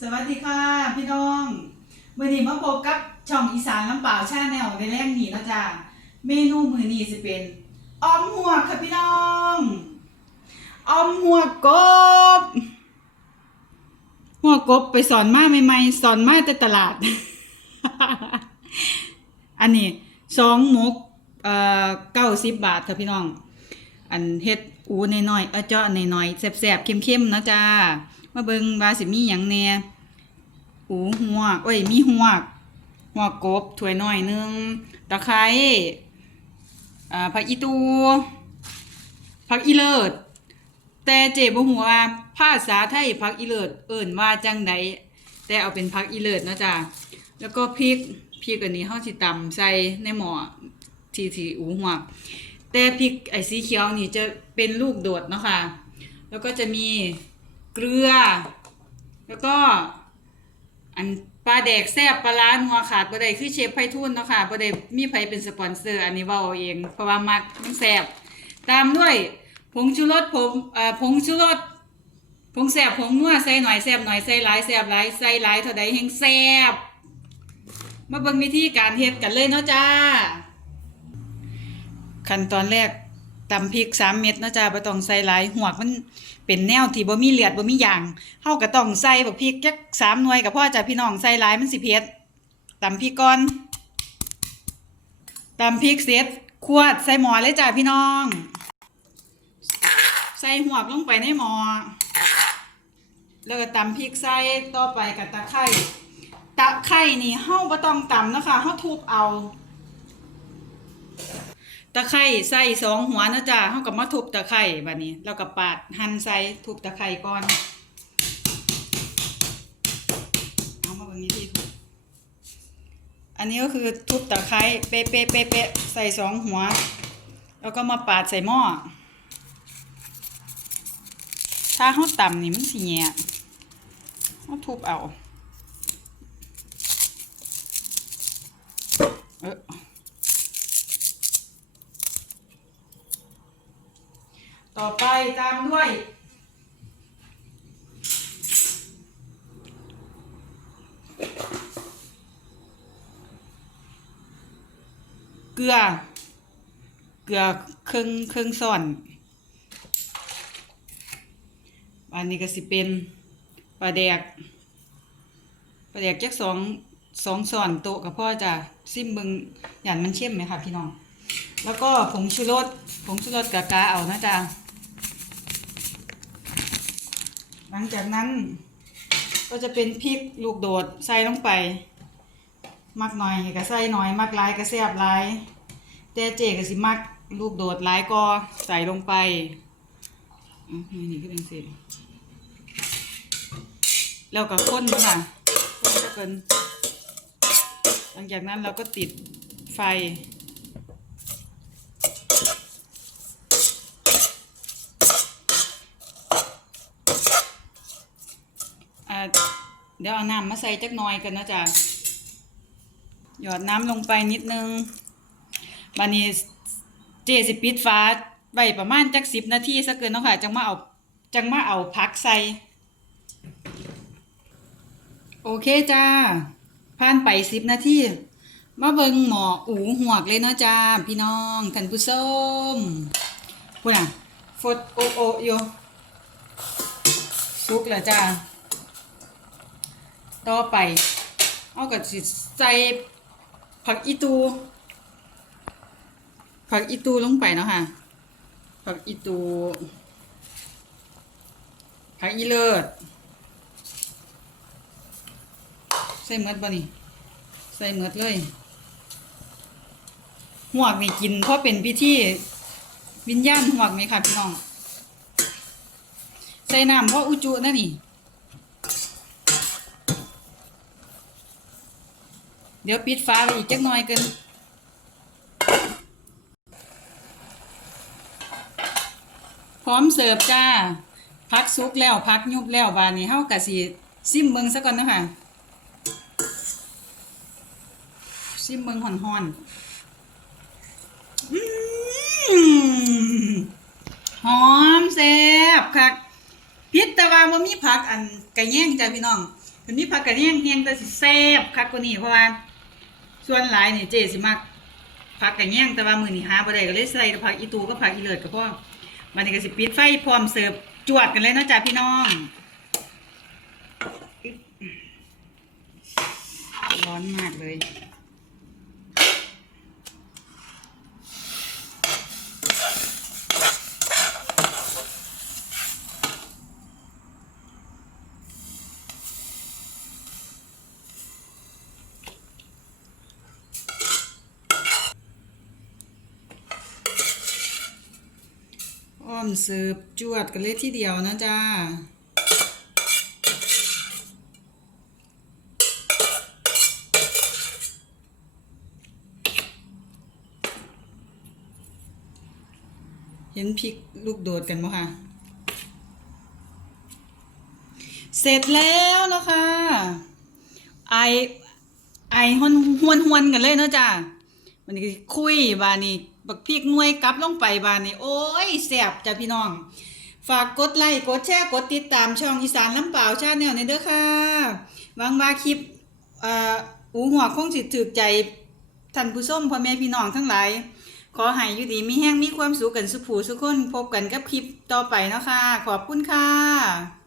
สวัสดีค่ะพี่น้องวันนี้มาพบกับช่องอีสานน้ำเปล่าชาแนลในแรกนี้แล้วจ้าเมนูมือนี้สิเป็นออมหัวค่ะพี่น้องออมหัวกบหัวกบไปสอนมาใหม่ๆสอนมาแต่ตลาด อันนี้สองหมกเอ่อเก้าสิบบาทค่ะพี่น้อง อันเฮ็ดอูน้อยๆเออเจาะน้อยๆแซ่บๆเข้มๆนะจ้ามาเบิงว่าสิมีหยังแน่ อูหัวเอ้ย มีหัวหัวกบถ้วยน้อยหนึงตะไคร้อ่าผักอีตูผักอีเลิศแต่เจ๊บ่ฮู้ว่าภาษาไทยผักอีเลิศเอิ้นว่าจังใดแต่เอาเป็นผักอีเลิศนะจ้าแล้วก็พริกพริกอันนี้เฮาสิตำใส่ในหม้อที่ที่อูหัวแต่พริกไอ้สีเขียวนี่จะเป็นลูกโดดเนาะค่ะแล้วก็จะมีเกลือ แล้วก็ อันปลาแดกแซ่บปลาล้านัวขาดบ่ได้คือเชฟไพฑูรย์เนาะค่ะบ่ได้มีไผเป็นสปอนเซอร์ อันนี้เว้าเอาเองเพราะว่ามักมันแซ่บตามด้วยผงชูรสผมเอ่อผงชูรสผงแซ่บผงนัวใส่หน่อยแซ่บหน่อยใส่หลายแซ่บหลายใส่หลายเท่าใดแห่งแซ่บมาเบิ่งวิธีการเฮ็ดกันเลยเนาะจ้า ขั้นตอนแรก ตำพริกสามเม็ดนะจ้าบ่ต้องใส่หลายหวกมันเป็นแนวที่บ่มีเลือดบ่มีหยางเฮาก็ต้องใส่บักพริกจักสามหน่วยก็พอจ้ะพี่น้องใส่หลายมันสิเผ็ดตำพริกก่อนตำพริกเสร็จขวดใส่หม้อเลยจ้ะพี่น้อง ใส่หวกลงไปในหม้อแล้วก็ตำพริกใส่ต่อไปกับตะไคร้ตะไคร้นี่เฮาบ่ต้องตำนะคะเฮาทุบเอา ตะไคร้ใส่สองหัวนะจ๊ะเฮาก็มาทุบตะไคร้บัดนี้แล้วก็ปาดหั่นใส่ทุบตะไคร้ก่อนเอามาเบิ่งนี้ที่ทุบอันนี้ก็คือทุบตะไคร้เป๊ะเป๊ะเป๊ะเป๊ะใส่สองหัว แล้วก็มาปาดใส่หม้อถ้าเฮาต่ำนี่มันสิแย่เฮาทุบเอาเออ ต่อไปตามด้วย เกลือ เกลือครึ่งครึ่งส่อนอันนี้ก็สิเป็นปลาแดกปลาแดกจักสองสองส่อนโตกับพ่อจะซิมเบิงหยันมันเข้มไหมคะพี่น้อง แล้วก็ผงชูรสผงชูรสกะกาเอานะจ๊ะ หลังจากนั้น ก็จะเป็นพริกลูกโดดใส่ลงไป มักหน่อยก็ใส่หน่อย มักหลายก็แซ่บหลาย แต่เจก็สิมักลูกโดดหลายก็ใส่ลงไปนี่ก็เป็นสิแล้วก็ข้นมาค่ะข้นจะเป็นหลังจากนั้นเราก็ติดไฟ เดี๋ยวเอาน้ำมาใส่จักหน่อยกันนะจ๊ะหยอดน้ำลงไปนิดนึงบันนี้เจสิปิดฟ้าไว้ประมาณจักสิบนาทีสักเกินเนาะค่ะ จังมาเอาจังมาเอาพักใส่ โอเคจ้า ผ่านไปสิบนาทีมาเบิงหมออูหวกเลยเนาะจ้า พี่น้องท่านผู้ชมพูดน่ะฟดโอโอโยสุกแล้วจ้า ต่อไปเอากับสิใส่ผักอีตู ผักอีตูลงไปเนาะค่ะ ผักอีตู ผักอีเลิศใส่เมดบ่นี่ ใส่เมดเลยหวกนี่กินเพราะเป็นพิธีวิญญาณหวกไหมค่ะพี่น้อง ใส่น้ำเพราะอุจุนั่นนี่ เดี๋ยวปิดฟ้าไปอีกจักหน่อยกันพร้อมเสิร์ฟจ้า พักซุกแล้วพักยุบแล้วบานนี้เฮากะสิซิมเบิงซะก่อนนะคะซิมเบิงห่อนๆอืมหอมแซ่บคักพิษแต่ว่าบ่มีผักอันไก่แย่งจ้าพี่น้องอันนี้ผักกระเทียมเฮียงแต่สิแซ่บคักกว่านี้เพราะว่า ส่วนหลายนี่เจสิมักผักกระแยงแต่ว่ามือนี่หาบ่ได้ก็เลยใส่แต่ผักอีตูก็ผักอีเลิศก็พอมันนี่ก็สิปิดไฟพร้อมเสิร์ฟจวดกันเลยนะจ๊ะพี่น้องร้อนมากเลย อ้อมเสิร์ฟจวดกันเลยทีเดียวนะจ้าเห็นพริกลูกโดดกันมั้ค่ะ เสร็จแล้วนะคะไอไอหวนหวนหวนกันเลยเนาะจ้ามันคุยบานี่ บักพริกหน่วยกลับลงไปบานนี่โอ้ยแซ่บจ้ะพี่น้อง ฝากกดไลค์กดแชร์กดติดตามช่องอีสานลำเปล่าชาแนลในเด้อค่ะหวังว่าคลิปอ่ออูหัวคงสิถูกใจท่านผู้ชมพ่อแม่พี่น้องทั้งหลายขอให้อยู่ดีมีแห้งมีความสุขกันสุขผูสุขคนพบกันกับคลิปต่อไปเนาะค่ะขอบคุณค่ะ